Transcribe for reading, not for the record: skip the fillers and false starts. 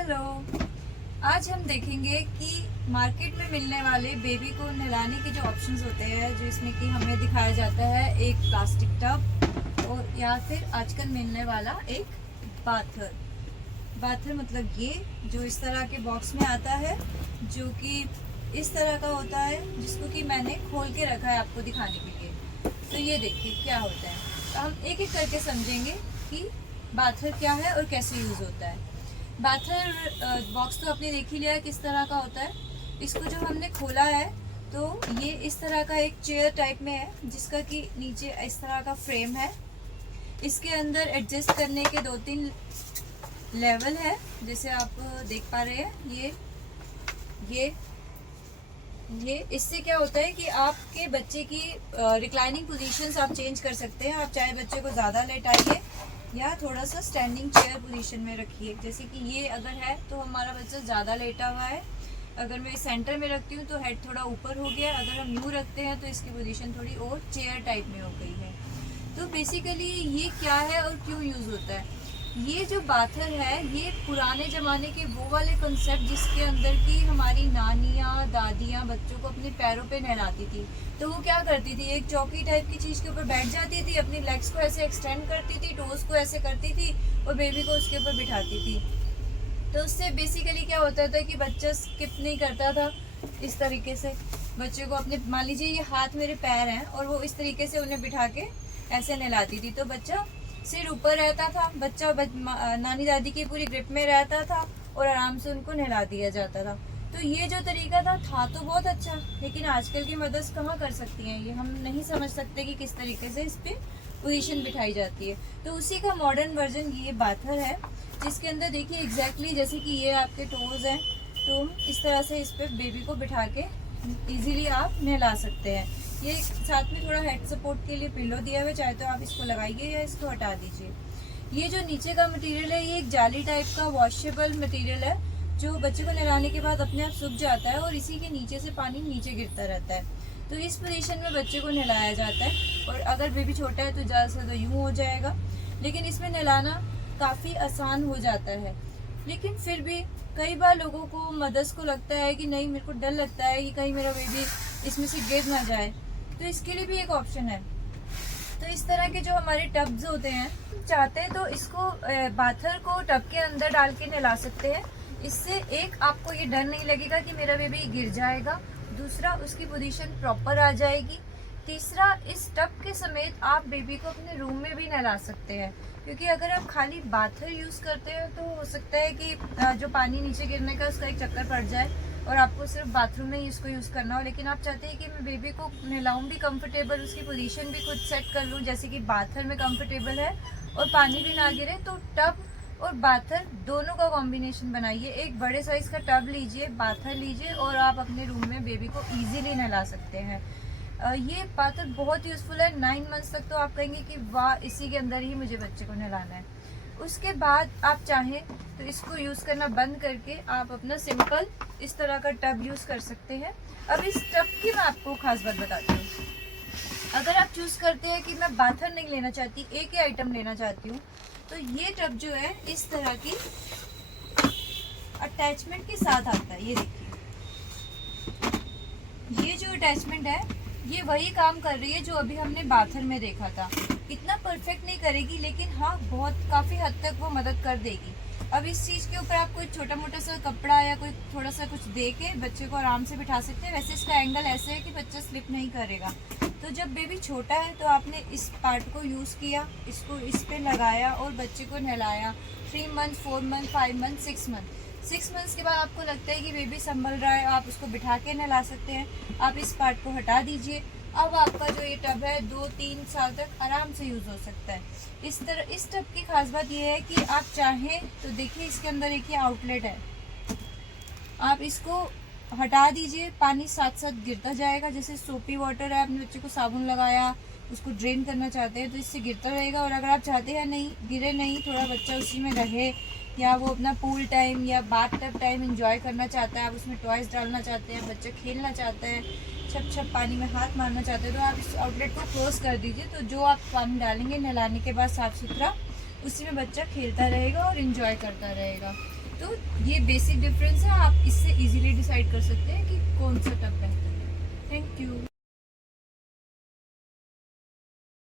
Hello. आज हम देखेंगे कि मार्केट में मिलने वाले बेबी को नहलाने के जो ऑप्शंस होते हैं, जो इसमें कि हमें दिखाया जाता है एक प्लास्टिक टब और या फिर आजकल मिलने वाला एक बाथर। बाथर मतलब ये जो इस तरह के बॉक्स में आता है, जो कि इस तरह का होता है, जिसको कि मैंने खोल के रखा है आपको दिखाने के लिए। तो ये देखिए क्या होता है। तो हम एक एक करके समझेंगे कि बाथर क्या है और कैसे यूज़ होता है। बाथर बॉक्स तो आपने देख ही लिया है किस तरह का होता है। इसको जब हमने खोला है तो ये इस तरह का एक चेयर टाइप में है, जिसका कि नीचे इस तरह का फ्रेम है। इसके अंदर एडजस्ट करने के 2-3 लेवल है, जैसे आप देख पा रहे हैं। ये इससे क्या होता है कि आपके बच्चे की रिक्लाइनिंग पोजीशंस आप चेंज कर सकते हैं। आप चाहे बच्चे को ज़्यादा लेटाइए या थोड़ा सा स्टैंडिंग चेयर पोजीशन में रखिए। जैसे कि ये अगर है तो हमारा बच्चा ज़्यादा लेटा हुआ है। अगर मैं सेंटर में रखती हूँ तो हेड थोड़ा ऊपर हो गया। अगर हम यूँ रखते हैं तो इसकी पोजीशन थोड़ी और चेयर टाइप में हो गई है। तो बेसिकली ये क्या है और क्यों यूज़ होता है। ये जो बाथर है ये पुराने ज़माने के वो वाले कंसेप्ट जिसके अंदर की हमारी नानियाँ दादियाँ बच्चों को अपने पैरों पे नहलाती थी। तो वो क्या करती थी, एक चौकी टाइप की चीज़ के ऊपर बैठ जाती थी, अपनी लेग्स को ऐसे एक्सटेंड करती थी, टोज को ऐसे करती थी और बेबी को उसके ऊपर बिठाती थी। तो उससे बेसिकली क्या होता था कि बच्चा स्किप नहीं करता था। इस तरीके से बच्चे को अपने, मान लीजिए ये हाथ मेरे पैर हैं और वो इस तरीके से उन्हें बिठा के ऐसे नहलाती थी, तो बच्चा सिर ऊपर रहता था, बच्चा नानी दादी की पूरी ग्रिप में रहता था और आराम से उनको नहला दिया जाता था। तो ये जो तरीका था तो बहुत अच्छा, लेकिन आजकल की मदर्स कहाँ कर सकती हैं। ये हम नहीं समझ सकते कि किस तरीके से इस पे पोजीशन बिठाई जाती है। तो उसी का मॉडर्न वर्जन ये बाथर है, जिसके अंदर देखिए एग्जैक्टली जैसे कि ये आपके टोज हैं, तो इस तरह से इस पे बेबी को बिठा के इजीली आप नहला सकते हैं। ये साथ में थोड़ा हेड सपोर्ट के लिए पिलो दिया हुआ है, चाहे तो आप इसको लगाइए या इसको हटा दीजिए। ये जो नीचे का मटेरियल है ये एक जाली टाइप का वॉशेबल मटेरियल है, जो बच्चे को नहलाने के बाद अपने आप सूख जाता है और इसी के नीचे से पानी नीचे गिरता रहता है। तो इस पोजीशन में बच्चे को नहलाया जाता है। और अगर बेबी छोटा है तो ज़्यादा से ज़्यादा यूँ हो जाएगा, लेकिन इसमें नहलाना काफ़ी आसान हो जाता है। लेकिन फिर भी कई बार लोगों को, मदर्स को लगता है कि नहीं, मेरे को डर लगता है कि कहीं मेरा बेबी इसमें से गिर ना जाए, तो इसके लिए भी एक ऑप्शन है। तो इस तरह के जो हमारे टब्स होते हैं, चाहते हैं तो इसको बाथर को टब के अंदर डाल के नहला सकते हैं। इससे एक आपको ये डर नहीं लगेगा कि मेरा बेबी गिर जाएगा, दूसरा उसकी पोजीशन प्रॉपर आ जाएगी, तीसरा इस टब के समेत आप बेबी को अपने रूम में भी नहला सकते हैं। क्योंकि अगर आप खाली बाथर यूज़ करते हैं तो हो सकता है कि जो पानी नीचे गिरने का उसका एक चक्कर पड़ जाए और आपको सिर्फ बाथरूम में ही इसको यूज़ करना हो। लेकिन आप चाहते हैं कि मैं बेबी को नहलाऊं भी कंफर्टेबल, उसकी पोजीशन भी खुद सेट कर लूं जैसे कि बाथर में कंफर्टेबल है और पानी भी ना गिरे, तो टब और बाथर दोनों का कॉम्बिनेशन बनाइए। एक बड़े साइज का टब लीजिए, बाथर लीजिए और आप अपने रूम में बेबी को ईजिली नहला सकते हैं। ये बाथर बहुत यूज़फुल है। 9 मंथ्स तक तो आप कहेंगे कि वाह, इसी के अंदर ही मुझे बच्चे को नहलाना है। उसके बाद आप चाहें तो इसको यूज़ करना बंद करके आप अपना सिंपल इस तरह का टब यूज़ कर सकते हैं। अब इस टब की मैं आपको खास बात बताती हूँ। अगर आप चूज़ करते हैं कि मैं बाथर नहीं लेना चाहती, एक ही आइटम लेना चाहती हूँ, तो ये टब जो है इस तरह की अटैचमेंट के साथ आता है। ये देखिए, ये जो अटैचमेंट है ये वही काम कर रही है जो अभी हमने बाथर में देखा था। इतना परफेक्ट नहीं करेगी, लेकिन हाँ बहुत काफ़ी हद तक वो मदद कर देगी। अब इस चीज़ के ऊपर आप कोई छोटा मोटा सा कपड़ा या कोई थोड़ा सा कुछ दे के बच्चे को आराम से बिठा सकते हैं। वैसे इसका एंगल ऐसे है कि बच्चा स्लिप नहीं करेगा। तो जब बेबी छोटा है तो आपने इस पार्ट को यूज़ किया, इसको इस पर लगाया और बच्चे को नहलाया। 3 month, 4 month, 5 month, 6 month, 6 months के बाद आपको लगता है कि बेबी संभल रहा है, आप उसको बिठा के नहला सकते हैं। आप इस पार्ट को हटा दीजिए। अब आपका जो ये टब है 2-3 साल तक आराम से यूज़ हो सकता है। इस टब की खास बात ये है कि आप चाहें तो देखिए इसके अंदर एक ये आउटलेट है, आप इसको हटा दीजिए, पानी साथ साथ गिरता जाएगा। जैसे सोपी वाटर है, अपने बच्चे को साबुन लगाया, उसको ड्रेन करना चाहते हैं तो इससे गिरता रहेगा। और अगर आप चाहते हैं नहीं, गिरे नहीं, थोड़ा बच्चा उसी में रहे, या वो अपना पूल टाइम या बाथ टब टाइम एंजॉय करना चाहता है, आप उसमें टॉयज डालना चाहते हैं, बच्चा खेलना चाहता है, छप छप पानी में हाथ मारना चाहते हैं, तो आप इस आउटलेट को क्लोज कर दीजिए। तो जो आप पानी डालेंगे नहलाने के बाद साफ़ सुथरा, उसी में बच्चा खेलता रहेगा और इन्जॉय करता रहेगा। तो ये बेसिक डिफरेंस है, आप इससे इजीली डिसाइड कर सकते हैं कि कौन सा टब बेहतर है। Thank you.